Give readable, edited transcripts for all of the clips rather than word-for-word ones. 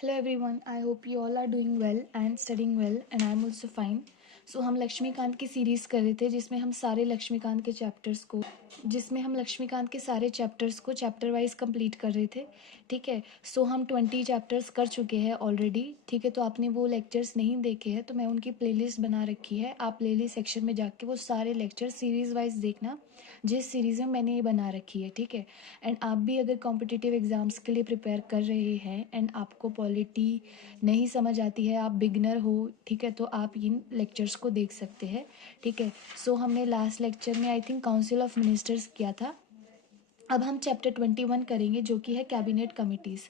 Hello everyone, I hope you all are doing well and studying well and I am also fine. So हम लक्ष्मीकांत की series कर रहे थे जिसमें हम सारे लक्ष्मीकांत के सारे चैप्टर्स को चैप्टर वाइज कंप्लीट कर रहे थे. ठीक है. सो हम 20 चैप्टर्स कर चुके हैं ऑलरेडी. ठीक है. तो आपने वो लेक्चर्स नहीं देखे हैं तो मैं उनकी प्लेलिस्ट बना रखी है. आप प्लेलिस्ट सेक्शन में जाके वो सारे लेक्चर सीरीज़ वाइज देखना जिस सीरीज़ में मैंने ये बना रखी है. ठीक है. एंड आप भी अगर कॉम्पिटिटिव एग्ज़ाम्स के लिए प्रिपेयर कर रहे हैं एंड आपको पॉलिटी नहीं समझ आती है, आप बिगनर हो, ठीक है, तो आप इन लेक्चर्स को देख सकते हैं. ठीक है. सो हमने लास्ट लेक्चर में I think council of ministers किया था. अब हम चैप्टर 21 करेंगे जो कि है कैबिनेट कमिटीज़.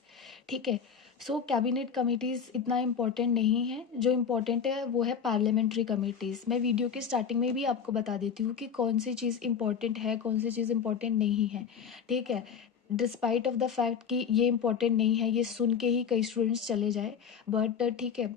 ठीक है. सो कैबिनेट कमिटीज़ इतना इम्पोर्टेंट नहीं है. जो इम्पोर्टेंट है वो है पार्लियामेंट्री कमिटीज़. मैं वीडियो के स्टार्टिंग में भी आपको बता देती हूँ कि कौन सी चीज़ इम्पोर्टेंट है, कौन सी चीज़ इम्पोर्टेंट नहीं है. ठीक है. डिस्पाइट ऑफ द फैक्ट कि ये इम्पोर्टेंट नहीं है, ये सुन के ही कई स्टूडेंट्स चले जाए, बट ठीक है,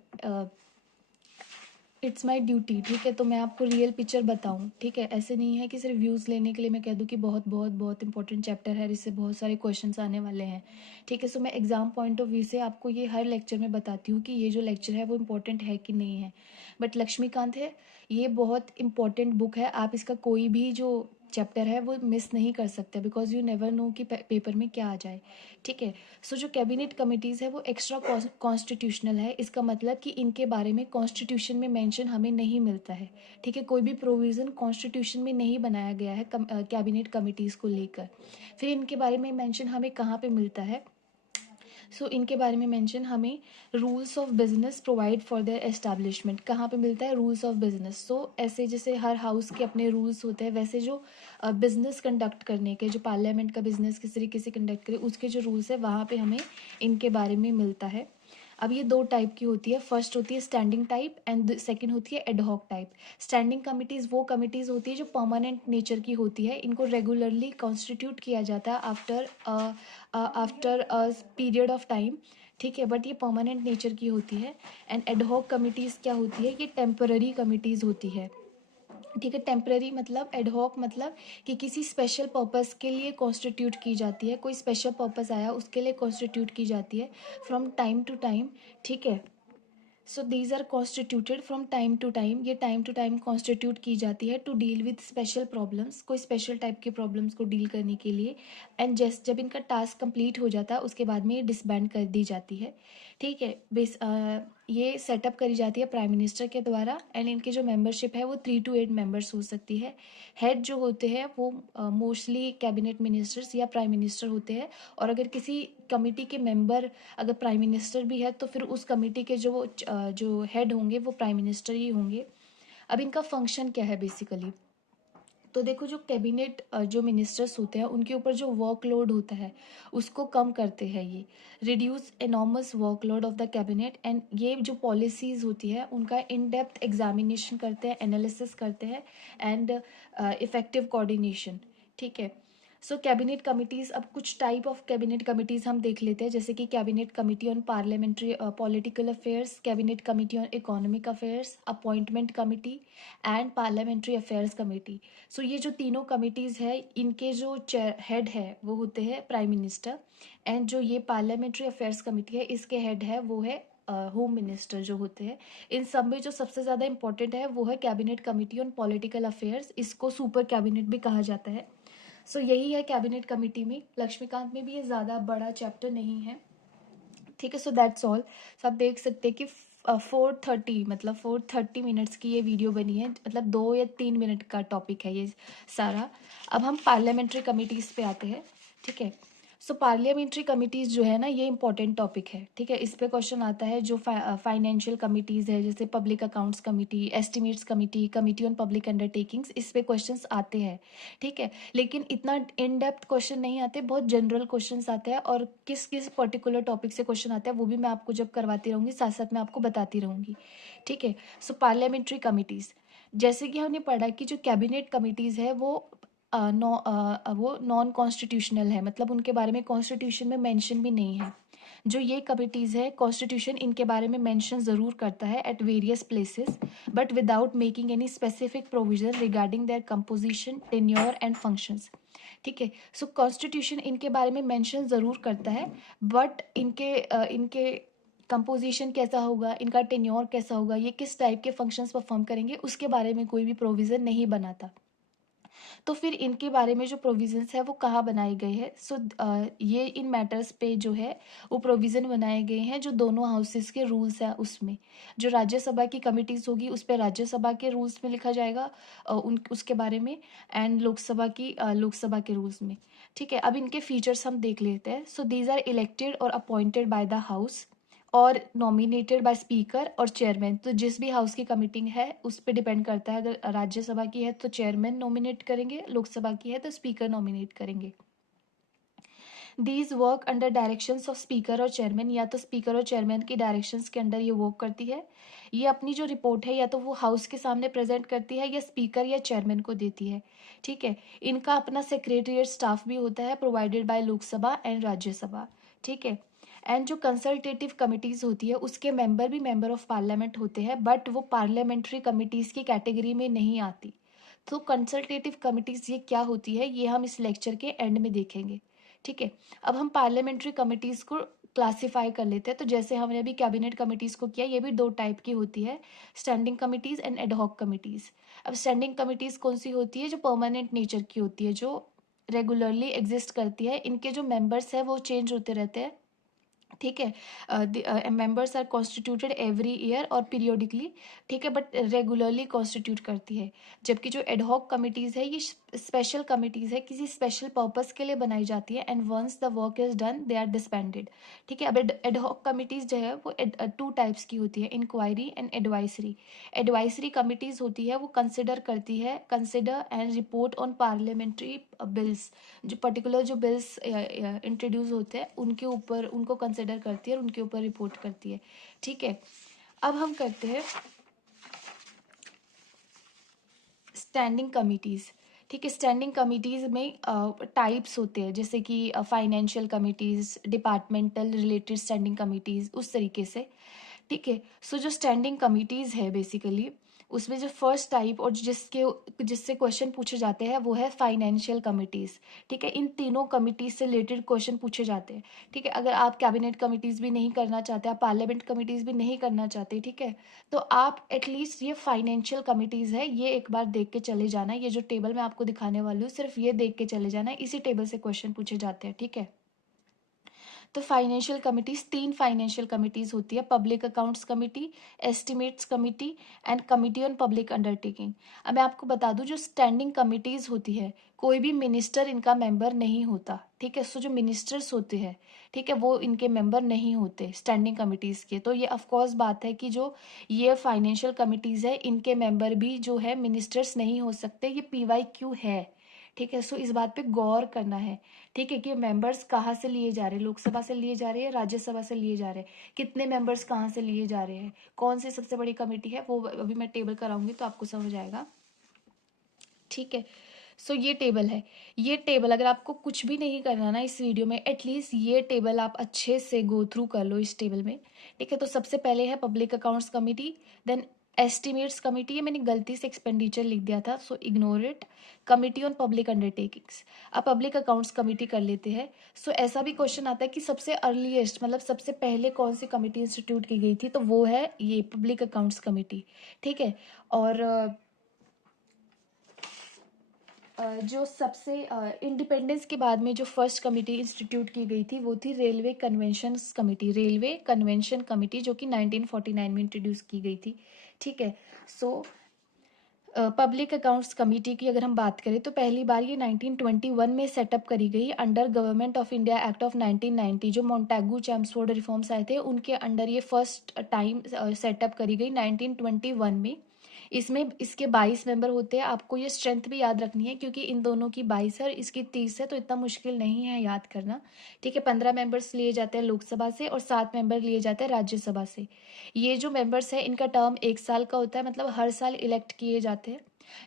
इट्स माई ड्यूटी. ठीक है. तो मैं आपको रियल पिक्चर बताऊं. ठीक है. ऐसे नहीं है कि सिर्फ व्यूज़ लेने के लिए मैं कह दूं कि बहुत बहुत बहुत इंपॉर्टेंट चैप्टर है, इससे बहुत सारे क्वेश्चंस आने वाले हैं. ठीक है. सो मैं एग्जाम पॉइंट ऑफ व्यू से आपको ये हर लेक्चर में बताती हूँ कि ये जो लेक्चर है वो इम्पोर्टेंट है कि नहीं है. बट लक्ष्मीकांत है, ये बहुत इंपॉर्टेंट बुक है. आप इसका कोई भी जो चैप्टर है वो मिस नहीं कर सकते बिकॉज यू नेवर नो कि पेपर में क्या आ जाए. ठीक है. सो जो कैबिनेट कमिटीज़ है वो एक्स्ट्रा कॉन्स्टिट्यूशनल है. इसका मतलब कि इनके बारे में कॉन्स्टिट्यूशन में मेंशन हमें नहीं मिलता है. ठीक है. कोई भी प्रोविज़न कॉन्स्टिट्यूशन में नहीं बनाया गया है कैबिनेट कमिटीज़ को लेकर. फिर इनके बारे में मेंशन हमें कहाँ पे मिलता है. सो इनके बारे में मेंशन हमें rules of business provide for their establishment कहाँ पे मिलता है. Rules of business. सो ऐसे जैसे हर हाउस के अपने रूल्स होते हैं वैसे जो बिजनेस कंडक्ट करने के, जो पार्लियामेंट का बिजनेस किस तरीके से कंडक्ट करे उसके जो रूल्स है वहाँ पे हमें इनके बारे में मिलता है. अब ये दो टाइप की होती है. फर्स्ट होती है स्टैंडिंग टाइप एंड सेकंड होती है एडहॉक टाइप. स्टैंडिंग कमिटीज़ वो कमिटीज़ होती है जो परमानेंट नेचर की होती है. इनको रेगुलरली कॉन्स्टिट्यूट किया जाता है after a period of time. ठीक है. बट ये परमानेंट नेचर की होती है. एंड एडहॉक कमिटीज़ क्या होती है, ये टेम्पररी कमिटीज़ होती है. ठीक है. टेम्पररी मतलब एडहॉक मतलब कि किसी स्पेशल पर्पस के लिए कॉन्स्टिट्यूट की जाती है. कोई स्पेशल पर्पस आया उसके लिए कॉन्स्टिट्यूट की जाती है फ्रॉम टाइम टू टाइम. ठीक है. So these are constituted from time to time. ये टाइम टू टाइम कॉन्स्टिट्यूट की जाती है to deal with special problems, कोई स्पेशल टाइप के प्रॉब्लम्स को डील करने के लिए. एंड जब इनका टास्क कंप्लीट हो जाता है उसके बाद में ये डिसबैंड कर दी जाती है. ठीक है. ये सेटअप करी जाती है प्राइम मिनिस्टर के द्वारा. एंड इनकी जो मेंबरशिप है वो 3 to 8 मेंबर्स हो सकती है. हेड जो होते हैं वो मोस्टली कैबिनेट मिनिस्टर्स या प्राइम मिनिस्टर होते हैं. और अगर किसी कमिटी के मेंबर अगर प्राइम मिनिस्टर भी है तो फिर उस कमेटी के जो हेड होंगे वो प्राइम मिनिस्टर ही होंगे. अब इनका फंक्शन क्या है बेसिकली, तो देखो जो कैबिनेट जो मिनिस्टर्स होते हैं उनके ऊपर जो वर्कलोड होता है उसको कम करते हैं. ये reduce enormous workload of the cabinet. And ये जो पॉलिसीज़ होती है उनका इन डेप्थ एग्जामिनेशन करते हैं, एनालिसिस करते हैं एंड इफेक्टिव कोऑर्डिनेशन. ठीक है. सो कैबिनेट कमिटीज़, अब कुछ टाइप ऑफ कैबिनेट कमिटीज़ हम देख लेते हैं जैसे कि cabinet committee on parliamentary political affairs, cabinet committee on economic affairs, appointment committee and parliamentary affairs committee. So ये जो तीनों कमिटीज़ है इनके जो चेयर हेड है वो होते हैं प्राइम मिनिस्टर. एंड जो ये पार्लियामेंट्री अफेयर्स कमेटी है इसके हेड है वो है होम मिनिस्टर जो होते हैं. इन सब में जो सबसे ज़्यादा इंपॉर्टेंट है वो है cabinet committee on political affairs. इसको सुपर कैबिनेट भी कहा जाता है. सो यही है कैबिनेट कमेटी में. लक्ष्मीकांत में भी ये ज़्यादा बड़ा चैप्टर नहीं है. ठीक है. So that's all. सो आप देख सकते हैं कि 4:30 मतलब 4:30 मिनट्स की ये वीडियो बनी है. मतलब 2 या 3 मिनट का टॉपिक है ये सारा. अब हम पार्लियामेंट्री कमिटीज़ पे आते हैं. ठीक है. सो पार्लियामेंट्री कमिटीज़ जो है ना ये इंपॉर्टेंट टॉपिक है. ठीक है. इस पे क्वेश्चन आता है. जो फाइनेंशियल कमिटीज़ है जैसे public accounts committee, estimates committee, committee on public undertakings, इस पे क्वेश्चंस आते हैं. ठीक है. लेकिन इतना इन डेप्थ क्वेश्चन नहीं आते, बहुत जनरल क्वेश्चंस आते हैं. और किस किस पर्टिकुलर टॉपिक से क्वेश्चन आता है वो भी मैं आपको जब करवाती रहूँगी साथ साथ मैं आपको बताती रहूँगी. ठीक है. सो पार्लियामेंट्री कमिटीज़, जैसे कि हमने पढ़ा कि जो कैबिनेट कमिटीज़ है वो वो नॉन कॉन्स्टिट्यूशनल है. मतलब उनके बारे में कॉन्स्टिट्यूशन में मेंशन भी नहीं है. जो ये कमिटीज़ है कॉन्स्टिट्यूशन इनके बारे में मेंशन ज़रूर करता है at various places but without making any specific provision regarding their composition, tenure and functions. ठीक है. सो कॉन्स्टिट्यूशन इनके बारे में मेंशन ज़रूर करता है बट इनके कंपोजिशन कैसा होगा, इनका टेन्योर कैसा होगा, ये किस टाइप के फंक्शंस परफॉर्म करेंगे, उसके बारे में कोई भी प्रोविज़न नहीं बना था। तो फिर इनके बारे में जो प्रोविजंस है वो कहाँ बनाए गए हैं? सो ये इन मैटर्स पे जो है वो प्रोविज़न बनाए गए हैं जो दोनों हाउसेस के रूल्स हैं उसमें। जो राज्यसभा की कमिटीज़ होगी उस पे राज्यसभा के रूल्स में लिखा जाएगा उन उसके बारे में, एंड लोकसभा के रूल्स में। ठीक है, अब इनके फीचर्स हम देख लेते हैं। सो दीज आर इलेक्टेड और अपॉइंटेड बाय द हाउस और नॉमिनेटेड बाय स्पीकर और चेयरमैन। तो जिस भी हाउस की कमिटी है उस पे डिपेंड करता है। अगर राज्यसभा की है तो चेयरमैन नॉमिनेट करेंगे, लोकसभा की है तो स्पीकर नॉमिनेट करेंगे। These work under directions of speaker और चेयरमैन, या तो स्पीकर और चेयरमैन की डायरेक्शंस के अंडर ये वर्क करती है। ये अपनी जो रिपोर्ट है या तो वो हाउस के सामने प्रेजेंट करती है या स्पीकर या चेयरमैन को देती है। ठीक है, इनका अपना सेक्रेटरिएट स्टाफ भी होता है provided by Lok Sabha and Rajya Sabha. ठीक है, एंड जो कंसल्टेटिव कमिटीज़ होती है उसके मेंबर भी मेंबर ऑफ पार्लियामेंट होते हैं, बट वो पार्लियामेंट्री कमिटीज़ की कैटेगरी में नहीं आती। तो कंसल्टेटिव कमिटीज़ ये क्या होती है ये हम इस लेक्चर के एंड में देखेंगे। ठीक है, अब हम पार्लियामेंट्री कमिटीज़ को क्लासिफाई कर लेते हैं। तो जैसे हमने अभी कैबिनेट कमिटीज़ को किया, ये भी दो टाइप की होती है, standing committees and ad hoc committees. अब स्टैंडिंग कमिटीज़ कौन सी होती है? जो परमानेंट नेचर की होती है, जो रेगुलरली एग्जिस्ट करती है। इनके जो मेंबर्स हैं वो चेंज होते रहते हैं। ठीक है, members are constituted every year और पीरियोडिकली। ठीक है, बट रेगुलरली कॉन्स्टिट्यूट करती है। जबकि जो एडहॉक कमिटीज़ है ये स्पेशल कमिटीज़ है, किसी स्पेशल पर्पस के लिए बनाई जाती है, and once the work is done they are disbanded. ठीक है, अब एडहॉक कमिटीज़ जो है वो टू टाइप्स की होती है, inquiry and advisory. Advisory committees होती है वो consider and report on parliamentary bills. जो पर्टिकुलर जो बिल्स इंट्रोड्यूस होते हैं उनके ऊपर उनको कंसिडर करती है और उनके ऊपर रिपोर्ट करती है। ठीक है, अब हम करते हैं स्टैंडिंग कमिटीज़। ठीक है, स्टैंडिंग कमिटीज़ में टाइप्स होते हैं, जैसे कि financial committees, departmental related standing committees, उस तरीके से। ठीक है, सो जो स्टैंडिंग कमिटीज़ है बेसिकली उसमें जो फर्स्ट टाइप और जिससे क्वेश्चन पूछे जाते हैं वो है फाइनेंशियल कमिटीज़। ठीक है, इन तीनों कमिटीज से रिलेटेड क्वेश्चन पूछे जाते हैं। ठीक है, अगर आप कैबिनेट कमिटीज़ भी नहीं करना चाहते, आप पार्लियामेंट कमिटीज़ भी नहीं करना चाहते, ठीक है, तो आप एटलीस्ट ये फाइनेंशियल कमिटीज़ है ये एक बार देख के चले जाना। ये जो टेबल मैं आपको दिखाने वाली हूँ सिर्फ ये देख के चले जाना, इसी टेबल से क्वेश्चन पूछे जाते हैं। ठीक है, तो फाइनेंशियल कमिटीज़, तीन फाइनेंशियल कमिटीज़ होती है, public accounts committee, estimates committee and committee on public undertaking. अब मैं आपको बता दूं जो स्टैंडिंग कमिटीज़ होती है कोई भी मिनिस्टर इनका मेंबर नहीं होता। ठीक है, सो जो मिनिस्टर्स होते हैं, ठीक है, वो इनके मेंबर नहीं होते स्टैंडिंग कमिटीज़ के। तो ये ऑफकोर्स बात है कि जो ये फाइनेंशियल कमिटीज़ है इनके मेंबर भी जो है मिनिस्टर्स नहीं हो सकते। ये PYQ है। ठीक है, सो इस बात पे गौर करना है। ठीक है, कि मेंबर्स कहाँ से लिए जा रहे हैं, लोकसभा से लिए जा रहे हैं, राज्यसभा से लिए जा रहे हैं, कितने मेंबर्स कहाँ से लिए जा रहे हैं, कौन सी सबसे बड़ी कमेटी है, वो अभी मैं टेबल कराऊंगी तो आपको समझ आएगा। ठीक है, सो ये टेबल है। ये टेबल अगर आपको कुछ भी नहीं करना ना इस वीडियो में, एटलीस्ट ये टेबल आप अच्छे से गो थ्रू कर लो इस टेबल में। ठीक है, तो सबसे पहले है public accounts committee, then estimates committee. ये मैंने गलती से एक्सपेंडिचर लिख दिया था, so ignore it. Committee on public undertakings. अब पब्लिक अकाउंट्स कमिटी कर लेते हैं। सो ऐसा भी क्वेश्चन आता है कि सबसे अर्लीस्ट मतलब सबसे पहले कौन सी कमिटी इंस्टीट्यूट की गई थी, तो वो है ये पब्लिक अकाउंट्स कमिटी। ठीक है, और जो सबसे इंडिपेंडेंस के बाद में जो फर्स्ट कमेटी इंस्टीट्यूट की गई थी वो थी रेलवे कन्वेंशन कमेटी, जो कि 1949 में इंट्रोड्यूस की गई थी। ठीक है, सो पब्लिक अकाउंट्स कमेटी की अगर हम बात करें तो पहली बार ये 1921 में सेटअप करी गई under government of India act of 1990। जो मोंटेगू चैम्सफोर्ड रिफॉर्म्स आए थे उनके अंडर ये फर्स्ट टाइम सेटअप करी गई 1921 में। इसमें इसके 22 मेंबर होते हैं। आपको ये स्ट्रेंथ भी याद रखनी है क्योंकि इन दोनों की 22 है और इसकी 30 है, तो इतना मुश्किल नहीं है याद करना। ठीक है, 15 मेंबर्स लिए जाते हैं लोकसभा से और 7 मेंबर लिए जाते हैं राज्यसभा से। ये जो मेंबर्स है इनका टर्म 1 साल का होता है, मतलब हर साल इलेक्ट किए जाते हैं।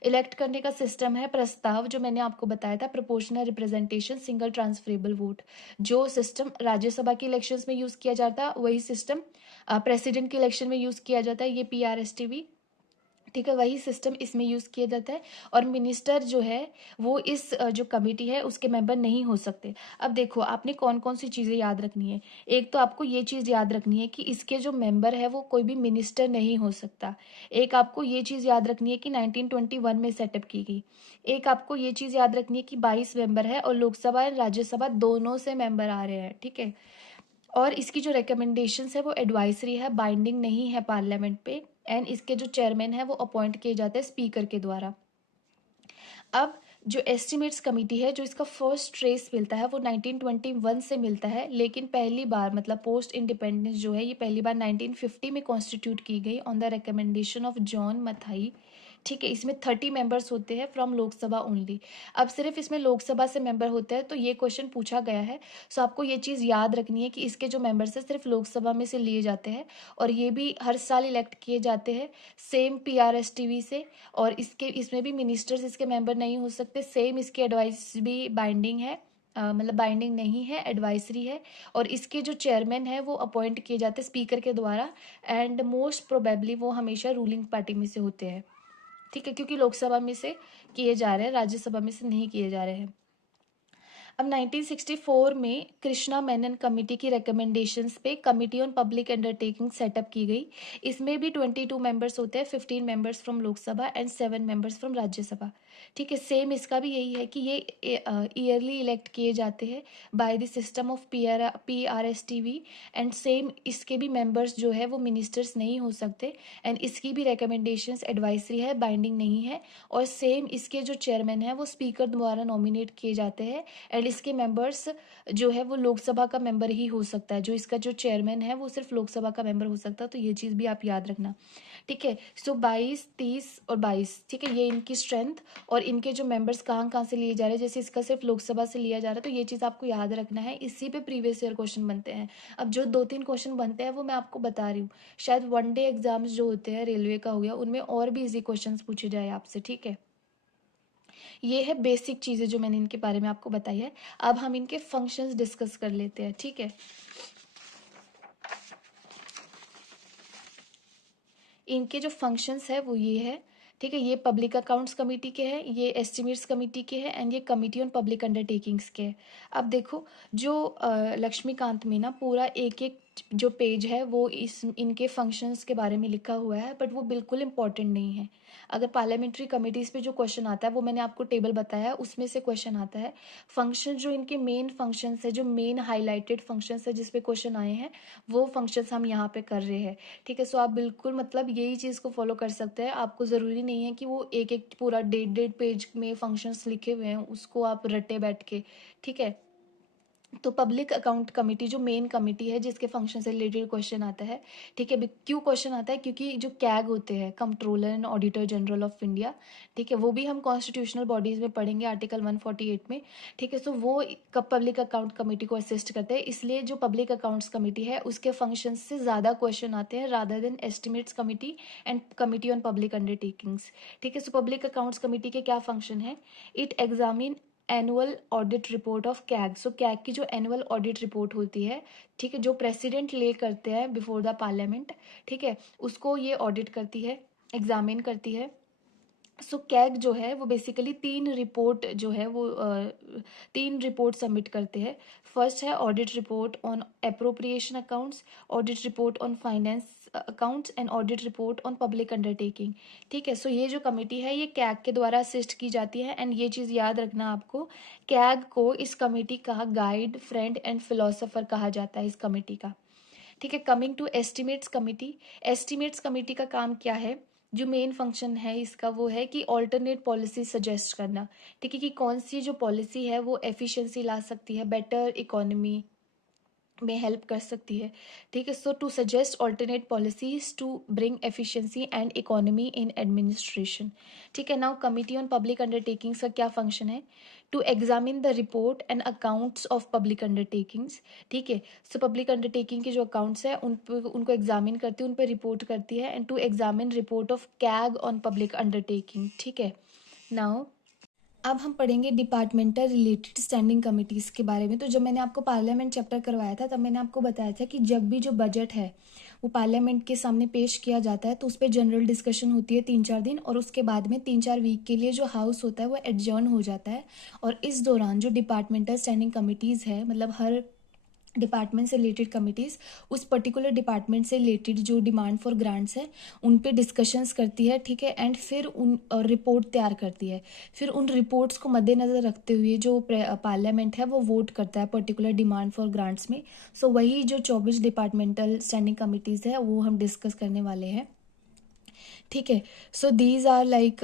इलेक्ट करने का सिस्टम है प्रस्ताव, जो मैंने आपको बताया था, proportional representation, single transferable vote. जो सिस्टम राज्यसभा के इलेक्शंस में यूज किया जाता है वही सिस्टम प्रेसिडेंट के इलेक्शन में यूज किया जाता है, ये PRSTV। ठीक है, वही सिस्टम इसमें यूज़ किया जाता है। और मिनिस्टर जो है वो इस जो कमेटी है उसके मेंबर नहीं हो सकते। अब देखो आपने कौन कौन सी चीज़ें याद रखनी है। एक तो आपको ये चीज़ याद रखनी है कि इसके जो मेंबर है वो कोई भी मिनिस्टर नहीं हो सकता। एक आपको ये चीज़ याद रखनी है कि 1921 में सेटअप की गई। एक आपको ये चीज़ याद रखनी है कि 22 मेंबर है और लोकसभा और राज्यसभा दोनों से मेंबर आ रहे हैं, ठीक है। और इसकी जो रिकमेंडेशंस है वो एडवाइजरी है, बाइंडिंग नहीं है पार्लियामेंट पे। एंड इसके जो चेयरमैन है वो अपॉइंट किए जाते हैं स्पीकर के द्वारा। अब जो एस्टिमेट्स कमेटी है, जो इसका फर्स्ट ट्रेस मिलता है वो 1921 से मिलता है, लेकिन पहली बार मतलब पोस्ट इंडिपेंडेंस जो है ये पहली बार 1950 में कॉन्स्टिट्यूट की गई on the recommendation of John Mathai. ठीक है, इसमें 30 मेंबर्स होते हैं फ्रॉम लोकसभा ओनली। अब सिर्फ इसमें लोकसभा से मेंबर होते हैं तो ये क्वेश्चन पूछा गया है। सो आपको ये चीज़ याद रखनी है कि इसके जो मेंबर्स हैं सिर्फ लोकसभा में से लिए जाते हैं और ये भी हर साल इलेक्ट किए जाते हैं सेम PRSTV से। और इसके इसमें भी मिनिस्टर्स इसके मेंबर नहीं हो सकते। सेम इसकी एडवाइस भी बाइंडिंग है, मतलब बाइंडिंग नहीं है, एडवाइजरी है। और इसके जो चेयरमैन है वो अपॉइंट किए जाते हैं स्पीकर के द्वारा। एंड मोस्ट प्रोबेबली वो हमेशा रूलिंग पार्टी में से होते हैं, ठीक है, क्योंकि लोकसभा में से किए जा रहे हैं, राज्यसभा में से नहीं किए जा रहे हैं। अब 1964 में कृष्णा मेनन कमेटी की रिकमेंडेशंस पे committee on public undertaking setup की गई। इसमें भी 22 मेंबर्स होते हैं, 15 members from Lok Sabha and 7 members from Rajya Sabha. ठीक है, सेम इसका भी यही है कि ये ईयरली इलेक्ट किए जाते हैं by the system of PRSTV। And same इसके भी मेंबर्स जो है वो मिनिस्टर्स नहीं हो सकते। एंड इसकी भी रिकमेंडेशंस एडवाइजरी है, बाइंडिंग नहीं है। और सेम इसके जो चेयरमैन है वो स्पीकर द्वारा नॉमिनेट किए जाते हैं। एंड इसके मेंबर्स जो है वो लोकसभा का मेंबर ही हो सकता है। जो इसका जो चेयरमैन है वो सिर्फ लोकसभा का मेंबर हो सकता है, तो ये चीज़ भी आप याद रखना, ठीक है। सो 22, 30 और 22, ठीक है, ये इनकी स्ट्रेंथ और इनके जो मेंबर्स कहाँ कहाँ से लिए जा रहे हैं। जैसे इसका सिर्फ लोकसभा से लिया जा रहा है तो ये चीज़ आपको याद रखना है। इसी पे प्रीवियस ईयर क्वेश्चन बनते हैं। अब जो 2-3 क्वेश्चन बनते हैं वो मैं आपको बता रही हूँ। शायद वन डे एग्जाम्स जो होते हैं, रेलवे का हो गया, उनमें और भी इजी क्वेश्चन पूछे जाए आपसे, ठीक है। ये है बेसिक चीज़ें जो मैंने इनके बारे में आपको बताई है। अब हम इनके फंक्शंस डिस्कस कर लेते हैं, ठीक है। इनके जो फंक्शंस है वो ये है, ठीक है। ये पब्लिक अकाउंट्स कमेटी के हैं, ये एस्टिमेट्स कमेटी के हैं एंड ये कमेटी ऑन पब्लिक अंडरटेकिंग्स के हैं। अब देखो जो लक्ष्मीकांत में ना पूरा एक एक जो पेज है वो इनके फंक्शंस के बारे में लिखा हुआ है, बट वो बिल्कुल इंपॉर्टेंट नहीं है। अगर पार्लियामेंट्री कमेटीज़ पे जो क्वेश्चन आता है वो मैंने आपको टेबल बताया है, उसमें से क्वेश्चन आता है। फंक्शन जो इनके मेन फंक्शंस है, जो मेन हाईलाइटेड फंक्शंस है जिस पे क्वेश्चन आए हैं, वो फंक्शंस हम यहाँ पे कर रहे हैं, ठीक है। सो आप बिल्कुल मतलब यही चीज़ को फॉलो कर सकते हैं। आपको ज़रूरी नहीं है कि वो एक एक पूरा 1.5 पेज में फंक्शंस लिखे हुए हैं उसको आप रटे बैठ के, ठीक है। तो पब्लिक अकाउंट कमेटी जो मेन कमेटी है जिसके फंक्शन से रिलेटेड क्वेश्चन आता है, ठीक है। क्यों क्वेश्चन आता है? क्योंकि जो कैग होते हैं, controller and auditor general of India, ठीक है, वो भी हम कॉन्स्टिट्यूशनल बॉडीज में पढ़ेंगे आर्टिकल 148 में, ठीक है। सो वो पब्लिक अकाउंट कमेटी को असिस्ट करते हैं, इसलिए जो पब्लिक अकाउंट्स कमेटी है उसके फंक्शन से ज़्यादा क्वेश्चन आते हैं rather than estimates committee and committee on public undertakings, ठीक है। सो पब्लिक अकाउंट्स कमेटी के क्या फंक्शन है? It examine annual audit report of CAG. So CAG की जो एनुअल ऑडिट रिपोर्ट होती है, ठीक है, जो प्रेसिडेंट ले करते हैं बिफोर द पार्लियामेंट, ठीक है, उसको ये ऑडिट करती है, एग्जामिन करती है। सो कैग जो है वो बेसिकली 3 रिपोर्ट जो है वो 3 रिपोर्ट सबमिट करते हैं। फर्स्ट है audit report on appropriation accounts, audit report on finance accounts and audit report on public undertaking, ठीक है। सो ये जो कमेटी है ये कैग के द्वारा असिस्ट की जाती है। एंड ये चीज़ याद रखना आपको, कैग को इस कमेटी का गाइड, फ्रेंड एंड फिलोसोफर कहा जाता है इस कमेटी का, ठीक है। Coming to estimates committee, estimates committee का काम क्या है? जो मेन फंक्शन है इसका वो है कि ऑल्टरनेट पॉलिसी सजेस्ट करना, ठीक है, कि कौन सी जो पॉलिसी है वो एफिशिएंसी ला सकती है, बेटर इकोनॉमी में हेल्प कर सकती है, ठीक है। So to suggest alternate policies to bring efficiency and economy in administration, ठीक है। Now committee on public undertakings का क्या फंक्शन है? To examine the report and accounts of public undertakings, ठीक है। सो पब्लिक अंडरटेकिंग के जो अकाउंट्स है उनको एग्जामिन करती है, उन पर रिपोर्ट करती है। And to examine report of CAG on public undertaking, ठीक है। नाउ अब हम पढ़ेंगे डिपार्टमेंटल रिलेटेड स्टैंडिंग कमिटीज़ के बारे में। तो जब मैंने आपको पार्लियामेंट चैप्टर करवाया था, तब मैंने आपको बताया था कि जब भी जो बजट है वो पार्लियामेंट के सामने पेश किया जाता है, तो उस पर जनरल डिस्कशन होती है 3-4 दिन, और उसके बाद में 3-4 वीक के लिए जो हाउस होता है वो एडजर्न हो जाता है। और इस दौरान जो डिपार्टमेंटल स्टैंडिंग कमिटीज़ है, मतलब हर डिपार्टमेंट से रिलेटेड कमिटीज़ उस पर्टिकुलर डिपार्टमेंट से रिलेटेड जो डिमांड फॉर ग्रांट्स है उन पे डिस्कशंस करती है, ठीक है। एंड फिर उन रिपोर्ट तैयार करती है। फिर उन रिपोर्ट्स को मद्देनज़र रखते हुए जो पार्लियामेंट है वो वोट करता है पर्टिकुलर डिमांड फॉर ग्रांट्स में। सो वही जो 24 डिपार्टमेंटल स्टैंडिंग कमिटीज़ है वो हम डिस्कस करने वाले हैं, ठीक है। सो दीज आर लाइक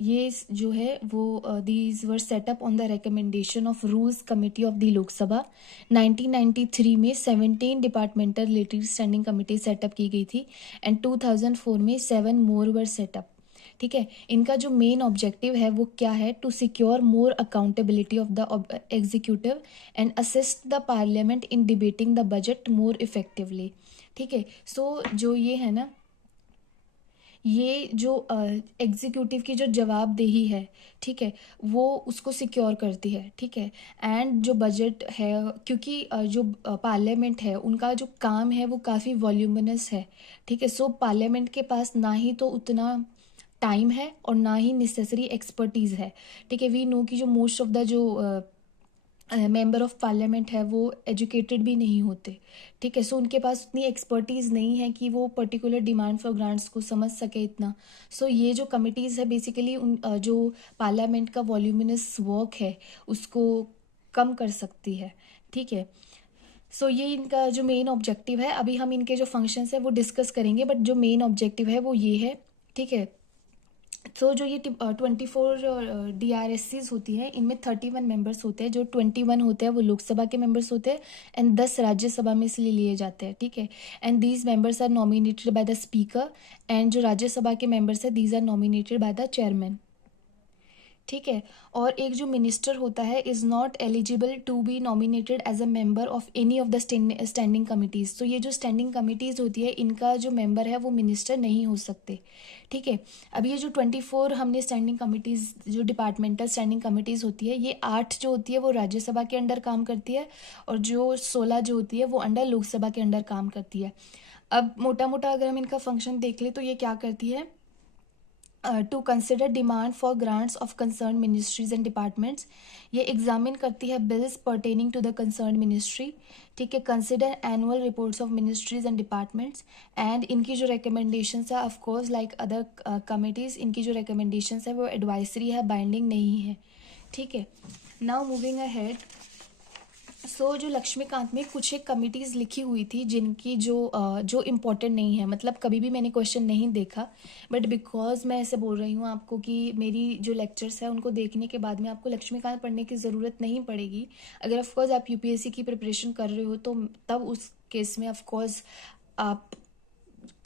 ये जो है वो these were set up on the recommendation of rules committee of the Lok Sabha. 1993 में 17 departmental related standing committee setup की गई थी, एंड 2004 में 7 मोर वर सेटअप, ठीक है। इनका जो मेन ऑब्जेक्टिव है वो क्या है? To secure more accountability of the executive and assist the parliament in debating the budget more effectively, ठीक है। सो जो ये है ना, ये जो एग्जीक्यूटिव की जो जवाबदेही है, ठीक है, वो उसको सिक्योर करती है, ठीक है। एंड जो बजट है, क्योंकि जो पार्लियामेंट है उनका जो काम है वो काफ़ी वॉल्यूमिनस है, ठीक है। सो पार्लियामेंट के पास ना ही तो उतना टाइम है और ना ही नेसेसरी एक्सपर्टीज़ है, ठीक है। वी नो कि जो मोस्ट ऑफ द जो मेंबर ऑफ पार्लियामेंट है वो एजुकेटेड भी नहीं होते, ठीक है। सो उनके पास उतनी एक्सपर्टीज़ नहीं है कि वो पर्टिकुलर डिमांड फॉर ग्रांट्स को समझ सके इतना। सो ये जो कमिटीज़ है बेसिकली उन जो पार्लियामेंट का वॉल्यूमिनस वर्क है उसको कम कर सकती है, ठीक है। सो ये इनका जो मेन ऑब्जेक्टिव है। अभी हम इनके जो फंक्शंस है वो डिस्कस करेंगे, बट जो मेन ऑब्जेक्टिव है वो ये है, ठीक है। सो जो ये 24 DRSCs होती हैं, इनमें 31 मेंबर्स होते हैं। जो 21 होते हैं वो लोकसभा के मेंबर्स होते हैं, एंड 10 राज्यसभा में से लिए जाते हैं, ठीक है। And these members are nominated by the speaker, and जो राज्यसभा के मेंबर्स हैं these are nominated by the chairman, ठीक है। और एक जो मिनिस्टर होता है is not eligible to be nominated as a member of any of the standing committees. तो ये जो स्टैंडिंग कमिटीज़ होती है इनका जो मेंबर है वो मिनिस्टर नहीं हो सकते, ठीक है। अब ये जो 24 हमने स्टैंडिंग कमिटीज़, जो डिपार्टमेंटल स्टैंडिंग कमिटीज़ होती है, ये 8 जो होती है वो राज्यसभा के अंडर काम करती है, और जो 16 जो होती है वो अंडर लोकसभा के अंडर काम करती है। अब मोटा मोटा अगर हम इनका फंक्शन देख लें तो ये क्या करती है? To consider demand for grants of concern ministries and departments. ये एग्जामिन करती है bills pertaining to the concern ministry, ठीक है। Consider annual reports of ministries and departments, and इनकी जो रिकमेंडेशंस है of course like other committees, इनकी जो रिकमेंडेशंस है वो एडवाइजरी है, बाइंडिंग नहीं है, ठीक है। Now moving ahead. सो जो लक्ष्मीकांत में कुछ एक कमिटीज़ लिखी हुई थी जिनकी जो इम्पोर्टेंट नहीं है, मतलब कभी भी मैंने क्वेश्चन नहीं देखा, बट बिकॉज मैं ऐसे बोल रही हूँ आपको कि मेरी जो लेक्चर्स है उनको देखने के बाद में आपको लक्ष्मीकांत पढ़ने की ज़रूरत नहीं पड़ेगी। अगर ऑफकोर्स आप यूपीएससी की प्रिपरेशन कर रहे हो तो तब उस केस में ऑफकोर्स आप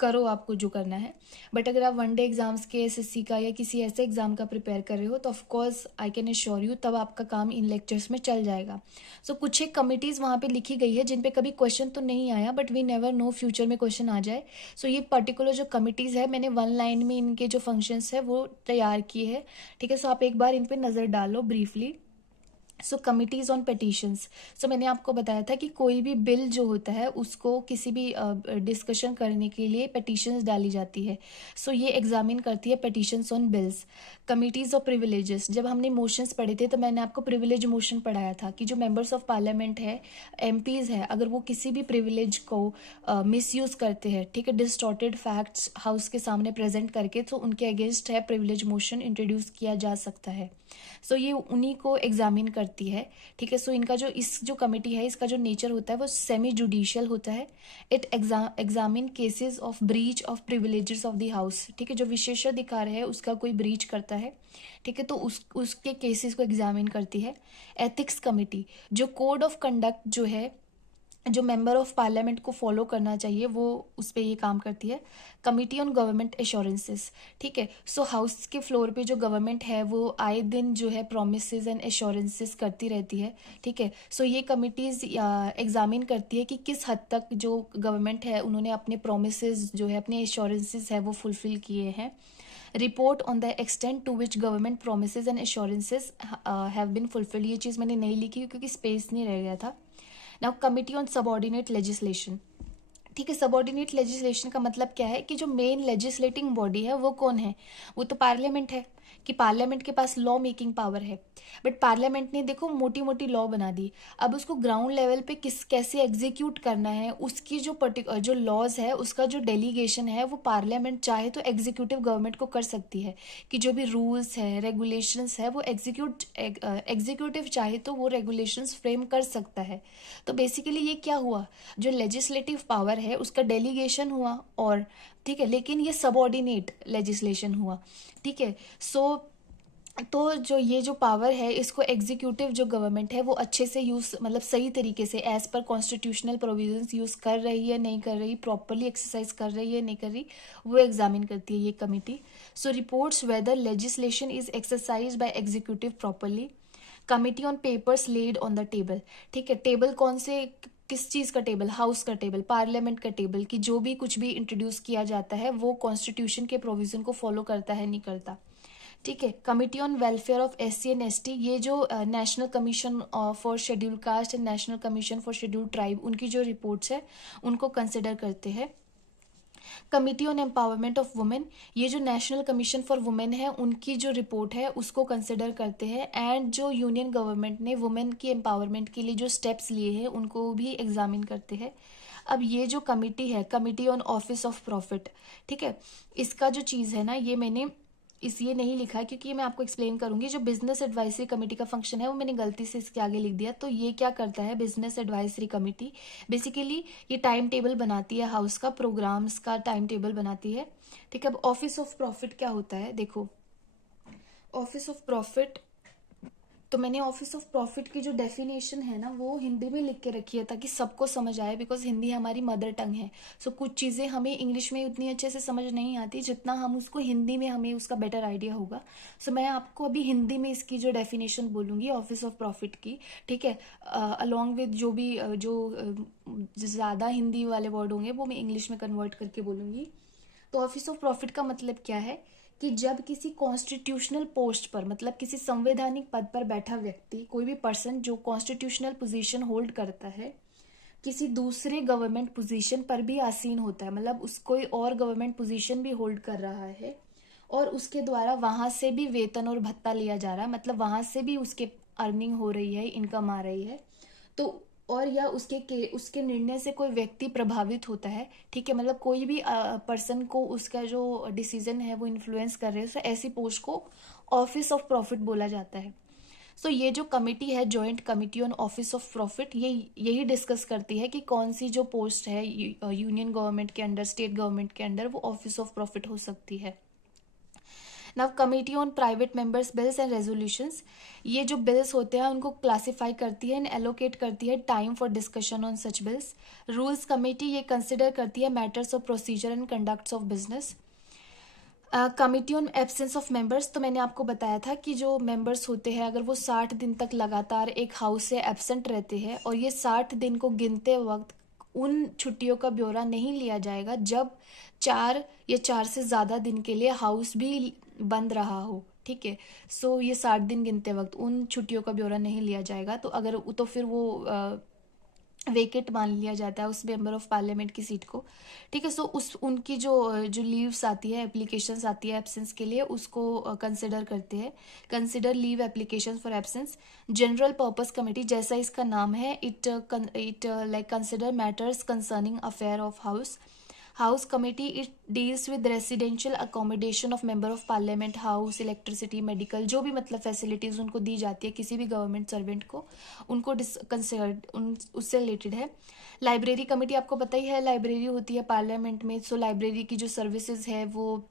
करो आपको जो करना है। बट अगर आप वनडे एग्जाम्स के एसएससी का या किसी ऐसे एग्जाम का प्रिपेयर कर रहे हो तो of course I can assure you तब आपका काम इन लेक्चर्स में चल जाएगा। सो कुछ एक कमिटीज़ वहाँ पे लिखी गई है जिन पे कभी क्वेश्चन तो नहीं आया, but we never know future में क्वेश्चन आ जाए। सो ये पर्टिकुलर जो कमिटीज़ है मैंने 1 लाइन में इनके जो फंक्शंस है वो तैयार किए हैं, ठीक है। सो आप एक बार इन पर नज़र डालो briefly. So committees on petitions. So मैंने आपको बताया था कि कोई भी बिल जो होता है उसको किसी भी डिस्कशन करने के लिए पिटिशंस डाली जाती है। सो ये एग्जामिन करती है petitions on bills. Committees of privileges, जब हमने मोशंस पढ़े थे तो मैंने आपको प्रिविलेज मोशन पढ़ाया था कि जो मेंबर्स ऑफ पार्लियामेंट है, एमपीज़ है, अगर वो किसी भी प्रिविलेज को मिसयूज़ करते हैं, ठीक है, डिस्टॉर्टेड फैक्ट्स हाउस के सामने प्रेजेंट करके, तो उनके अगेंस्ट है प्रिविलेज मोशन इंट्रोड्यूस किया जा सकता है। सो ये उन्हीं को एग्जामिन करती है, ठीक है। सो इनका जो कमेटी है इसका जो नेचर होता है वो सेमी जुडिशियल होता है। It examine cases of breach of privileges of the house, ठीक है। जो विशेषाधिकार है उसका कोई ब्रीच करता है, ठीक है, तो उसके केसेस को एग्जामिन करती है। एथिक्स कमेटी, जो कोड ऑफ कंडक्ट जो है जो मेंबर ऑफ पार्लियामेंट को फॉलो करना चाहिए वो उस पर ये काम करती है। कमिटी ऑन गवर्नमेंट एश्योरेंसेस, ठीक है। सो हाउस के फ्लोर पे जो गवर्नमेंट है वो आए दिन जो है प्रोमिसेस एंड एश्योरेंसेस करती रहती है, ठीक है। सो ये कमिटीज़ एग्जामिन करती है कि किस हद तक जो गवर्नमेंट है उन्होंने अपने प्रोमिसेस जो है अपने एश्योरेंसेस है वो फुलफिल किए हैं। Report on the extent to which government promises and assurances have been fulfilled, ये चीज़ मैंने नहीं लिखी क्योंकि स्पेस नहीं रह गया था। Now committee on subordinate legislation, ठीक है। सबऑर्डिनेट लेजिस्लेशन का मतलब क्या है कि जो मेन लेजिस्लेटिंग बॉडी है वो कौन है, वो तो पार्लियामेंट है, कि पार्लियामेंट के पास लॉ मेकिंग पावर है। बट पार्लियामेंट ने देखो मोटी मोटी लॉ बना दी, अब उसको ग्राउंड लेवल पे किस कैसे एग्जीक्यूट करना है, उसकी जो लॉज है उसका जो डेलीगेशन है वो पार्लियामेंट चाहे तो एग्जीक्यूटिव गवर्नमेंट को कर सकती है, कि जो भी रूल्स है रेगुलेशंस है वो एग्जीक्यूटिव चाहे तो वो रेगुलेशंस फ्रेम कर सकता है। तो बेसिकली ये क्या हुआ, जो लेजिस्लेटिव पावर है उसका डेलीगेशन हुआ, और ठीक है, लेकिन ये सबऑर्डिनेट लेजिस्लेशन हुआ, ठीक है। तो जो ये जो पावर है इसको एग्जीक्यूटिव जो गवर्नमेंट है वो अच्छे से यूज़ मतलब सही तरीके से as per constitutional provisions use कर रही है नहीं कर रही, प्रॉपरली एक्सरसाइज कर रही है नहीं कर रही, वो एग्जामिन करती है ये committee. So reports whether legislation is exercise by executive properly. Committee on papers laid on the table, ठीक है। टेबल कौन से, किस चीज़ का टेबल, हाउस का टेबल, पार्लियामेंट का टेबल, कि जो भी कुछ भी इंट्रोड्यूस किया जाता है वो कॉन्स्टिट्यूशन के प्रोविजन को फॉलो करता है नहीं करता, ठीक है। Committee on welfare of SC and ST, ये जो national commission for schedule caste and national commission for schedule tribe, उनकी जो रिपोर्ट्स है उनको कंसिडर करते हैं। Committee on empowerment of women, ये जो नेशनल कमीशन फॉर वुमेन है उनकी जो रिपोर्ट है उसको कंसिडर करते हैं, एंड जो यूनियन गवर्नमेंट ने वुमेन की एम्पावरमेंट के लिए जो स्टेप्स लिए हैं उनको भी एग्जामिन करते हैं। अब ये जो कमिटी है, committee on office of profit, ठीक है, इसका जो चीज़ है ना, ये मैंने इसलिए नहीं लिखा है क्योंकि ये मैं आपको एक्सप्लेन करूंगी। जो बिजनेस एडवाइजरी कमेटी का फंक्शन है वो मैंने गलती से इसके आगे लिख दिया। तो ये क्या करता है, बिजनेस एडवाइजरी कमेटी बेसिकली ये टाइम टेबल बनाती है, हाउस का प्रोग्राम्स का टाइम टेबल बनाती है, ठीक है। अब ऑफिस ऑफ प्रॉफिट क्या होता है, देखो ऑफिस ऑफ प्रॉफिट, तो मैंने ऑफिस ऑफ प्रॉफिट की जो डेफिनेशन है ना वो हिंदी में लिख के रखी है ताकि सबको समझ आए, बिकॉज हिंदी हमारी मदर टंग है। सो कुछ चीज़ें हमें इंग्लिश में उतनी अच्छे से समझ नहीं आती जितना हम उसको हिंदी में हमें उसका बेटर आइडिया होगा। सो मैं आपको अभी हिंदी में इसकी जो डेफिनेशन बोलूँगी ऑफिस ऑफ प्रॉफिट की, ठीक है, अलॉन्ग विद जो भी जो ज़्यादा हिंदी वाले वर्ड होंगे वो मैं इंग्लिश में कन्वर्ट करके बोलूँगी। तो ऑफिस ऑफ प्रॉफिट का मतलब क्या है कि जब किसी कॉन्स्टिट्यूशनल पोस्ट पर, मतलब किसी संवैधानिक पद पर बैठा व्यक्ति, कोई भी पर्सन जो कॉन्स्टिट्यूशनल पोजीशन होल्ड करता है, किसी दूसरे गवर्नमेंट पोजीशन पर भी आसीन होता है, मतलब उस कोई और गवर्नमेंट पोजीशन भी होल्ड कर रहा है और उसके द्वारा वहां से भी वेतन और भत्ता लिया जा रहा है, मतलब वहां से भी उसके अर्निंग हो रही है, इनकम आ रही है, तो और या उसके निर्णय से कोई व्यक्ति प्रभावित होता है, ठीक है, मतलब कोई भी पर्सन को उसका जो डिसीजन है वो इन्फ्लुएंस कर रहे हैं, तो ऐसी पोस्ट को ऑफिस ऑफ प्रॉफिट बोला जाता है। सो ये जो कमिटी है, joint committee on office of profit, ये यही डिस्कस करती है कि कौन सी जो पोस्ट है यूनियन गवर्नमेंट के अंडर, स्टेट गवर्नमेंट के अंडर, वो ऑफिस ऑफ प्रॉफिट हो सकती है। Now committee on private members bills and resolutions, ये जो बिल्स होते हैं उनको क्लासिफाई करती है एंड एलोकेट करती है time for discussion on such bills. Rules committee ये कंसिडर करती है matters of procedure and conducts of business. Committee on absence of members, तो मैंने आपको बताया था कि जो मेंबर्स होते हैं अगर वो 60 दिन तक लगातार एक हाउस से एब्सेंट रहते हैं और ये 60 दिन को गिनते वक्त उन छुट्टियों का ब्यौरा नहीं लिया जाएगा जब 4 या 4 से ज़्यादा दिन के लिए हाउस भी बंद रहा हो, ठीक है। सो ये 60 दिन गिनते वक्त उन छुट्टियों का ब्यौरा नहीं लिया जाएगा, तो अगर तो फिर वो वेकेट मान लिया जाता है उस मेंबर ऑफ पार्लियामेंट की सीट को, ठीक है। सो उस उनकी जो जो लीव्स आती है, एप्लीकेशंस आती है एब्सेंस के लिए, उसको कंसिडर करते हैं। Consider leave application for absence. General purpose committee, जैसा इसका नाम है, it like consider matters concerning affair of house. House committee it deals with residential accommodation of member of parliament, house, electricity, medical, जो भी मतलब facilities उनको दी जाती है किसी भी गवर्नमेंट सर्वेंट को, उनको उससे रिलेटेड है। लाइब्रेरी कमेटी, आपको पता ही है लाइब्रेरी होती है पार्लियामेंट में, सो लाइब्रेरी की जो सर्विसेज है वो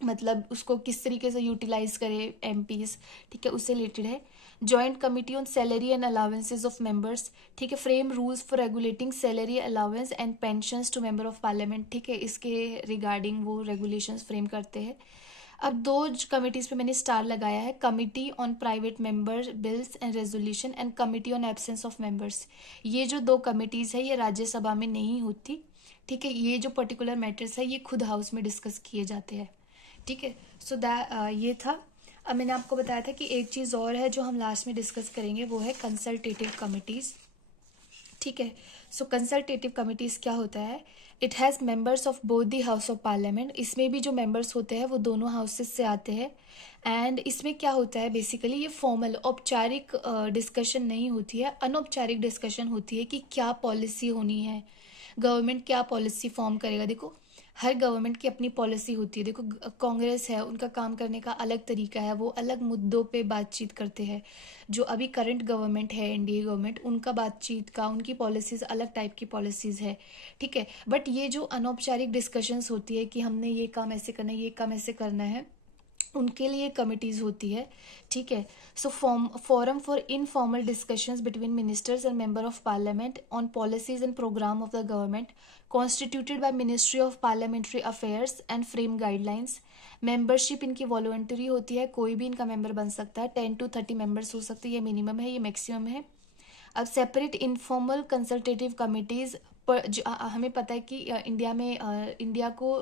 मतलब उसको किस तरीके से यूटिलाइज करे एमपीज, ठीक है, उससे रिलेटेड है। Joint committee on salary and allowances of members, ठीक है, frame rules for regulating salary allowance and pensions to member of parliament, ठीक है, इसके रिगार्डिंग वो रेगुलेशंस फ्रेम करते हैं। अब दो कमिटीज पे मैंने स्टार लगाया है, committee on private member bills and resolution and committee on absence of members. ये जो दो कमिटीज है ये राज्यसभा में नहीं होती, ठीक है, ये जो पर्टिकुलर मैटर्स है ये खुद हाउस में डिस्कस किए जाते हैं। ठीक है। सो ये था। अब मैंने आपको बताया था कि एक चीज़ और है जो हम लास्ट में डिस्कस करेंगे, वो है कंसल्टेटिव कमिटीज़। ठीक है। सो कंसल्टेटिव कमिटीज़ क्या होता है? It has members of both the house of parliament. इसमें भी जो मेंबर्स होते हैं वो दोनों हाउसेस से आते हैं। एंड इसमें क्या होता है, बेसिकली ये फॉर्मल औपचारिक डिस्कशन नहीं होती है, अनौपचारिक डिस्कशन होती है कि क्या पॉलिसी होनी है, गवर्नमेंट क्या पॉलिसी फॉर्म करेगा। देखो, हर गवर्नमेंट की अपनी पॉलिसी होती है। देखो, कांग्रेस है, उनका काम करने का अलग तरीका है, वो अलग मुद्दों पे बातचीत करते हैं। जो अभी करंट गवर्नमेंट है, एनडीए गवर्नमेंट, उनका बातचीत का, उनकी पॉलिसीज़ अलग टाइप की पॉलिसीज़ है। ठीक है। बट ये जो अनौपचारिक डिस्कशंस होती है कि हमने ये काम ऐसे करना है, ये काम ऐसे करना है, उनके लिए कमिटीज़ होती है। ठीक है। So forum for informal discussions between ministers and member of parliament on policies and program of the government, constituted by ministry of parliamentary affairs and frame guidelines. Membership इनकी वॉलंटरी होती है, कोई भी इनका मेंबर बन सकता है। 10 to 30 मेंबर्स हो सकते हैं, ये मिनिमम है, ये मैक्सिमम है। अब सेपरेट इनफॉर्मल कंसल्टेटिव कमिटीज़ पर हमें पता है कि इंडिया में इंडिया को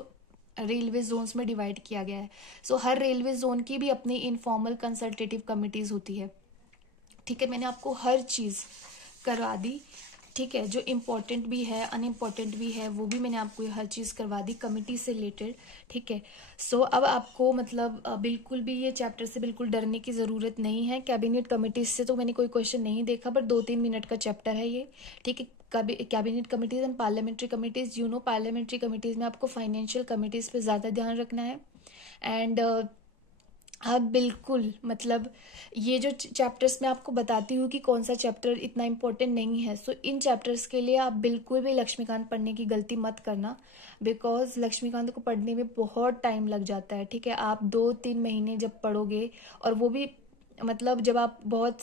रेलवे जोन्स में डिवाइड किया गया है। सो हर रेलवे जोन की भी अपनी इनफॉर्मल कंसल्टेटिव कमिटीज़ होती है। ठीक है। मैंने आपको हर चीज़ करवा दी। ठीक है। जो इम्पोर्टेंट भी है, अनइम्पोर्टेंट भी है, वो भी मैंने आपको ये हर चीज़ करवा दी कमिटी से रिलेटेड। ठीक है। सो अब आपको मतलब बिल्कुल भी ये चैप्टर से बिल्कुल डरने की ज़रूरत नहीं है। कैबिनेट कमिटीज से तो मैंने कोई क्वेश्चन नहीं देखा, बट 2-3 मिनट का चैप्टर है ये। ठीक है। Cabinet committees and parliamentary committees, parliamentary committees में आपको फाइनेंशियल कमिटीज़ पे ज़्यादा ध्यान रखना है। एंड हाँ बिल्कुल, मतलब ये जो चैप्टर्स मैं आपको बताती हूँ कि कौन सा चैप्टर इतना इम्पोर्टेंट नहीं है, सो इन चैप्टर्स के लिए आप बिल्कुल भी लक्ष्मीकांत पढ़ने की गलती मत करना, बिकॉज लक्ष्मीकांत को पढ़ने में बहुत टाइम लग जाता है। ठीक है। आप 2-3 महीने जब पढ़ोगे, और वो भी मतलब जब आप बहुत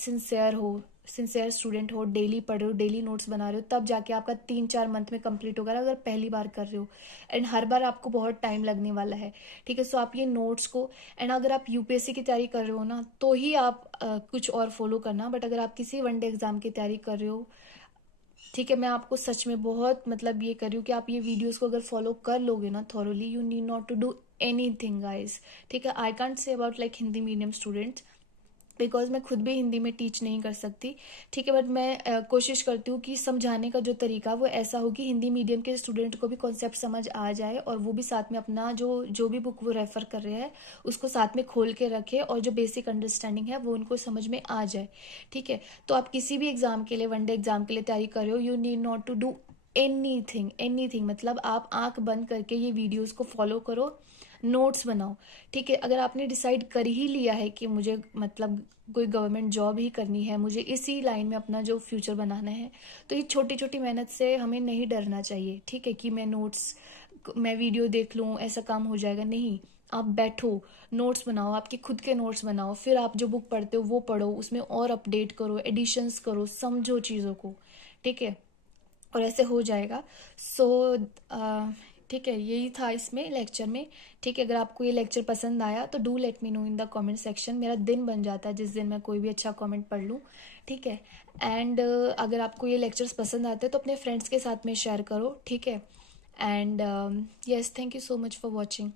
सिंसियर स्टूडेंट हो, डेली पढ़ रहे हो, डेली नोट्स बना रहे हो, तब जाके आपका 3-4 मंथ में कंप्लीट होगा, अगर पहली बार कर रहे हो। एंड हर बार आपको बहुत टाइम लगने वाला है। ठीक है। सो आप ये नोट्स को, एंड अगर आप यूपीएससी की तैयारी कर रहे हो ना, तो ही आप कुछ और फॉलो करना, बट अगर आप किसी वनडे एग्जाम की तैयारी कर रहे हो, ठीक है, मैं आपको सच में बहुत मतलब ये कर रही हूँ कि आप ये वीडियोस को अगर फॉलो कर लोगे ना thoroughly, you need not to do anything guys. ठीक है। I can't say about like Hindi medium students, because मैं खुद भी हिंदी में टीच नहीं कर सकती। ठीक है। बट मैं कोशिश करती हूँ कि समझाने का जो तरीका वो ऐसा हो कि हिंदी मीडियम के स्टूडेंट को भी कॉन्सेप्ट समझ आ जाए, और वो भी साथ में अपना जो जो भी बुक वो रेफर कर रहे हैं उसको साथ में खोल के रखे, और जो बेसिक अंडरस्टैंडिंग है वो उनको समझ में आ जाए। ठीक है। तो आप किसी भी एग्जाम के लिए, वनडे एग्जाम के लिए तैयारी कर रहे हो, you need not to do anything, मतलब आप आंख बंद करके ये वीडियोस को फॉलो करो, नोट्स बनाओ। ठीक है। अगर आपने डिसाइड कर ही लिया है कि मुझे मतलब कोई गवर्नमेंट जॉब ही करनी है, मुझे इसी लाइन में अपना जो फ्यूचर बनाना है, तो ये छोटी छोटी मेहनत से हमें नहीं डरना चाहिए। ठीक है। कि मैं वीडियो देख लूँ, ऐसा काम हो जाएगा, नहीं। आप बैठो, नोट्स बनाओ, आपके खुद के नोट्स बनाओ, फिर आप जो बुक पढ़ते हो वो पढ़ो, उसमें और अपडेट करो, एडिशंस करो, समझो चीज़ों को। ठीक है। और ऐसे हो जाएगा। सो ठीक है, यही था इसमें लेक्चर में। ठीक है। अगर आपको ये लेक्चर पसंद आया तो do let me know in the comment section. मेरा दिन बन जाता है जिस दिन मैं कोई भी अच्छा कमेंट पढ़ लूँ। ठीक है। एंड अगर आपको ये लेक्चर्स पसंद आते हैं तो अपने फ्रेंड्स के साथ में शेयर करो। ठीक है। And yes, thank you so much for watching.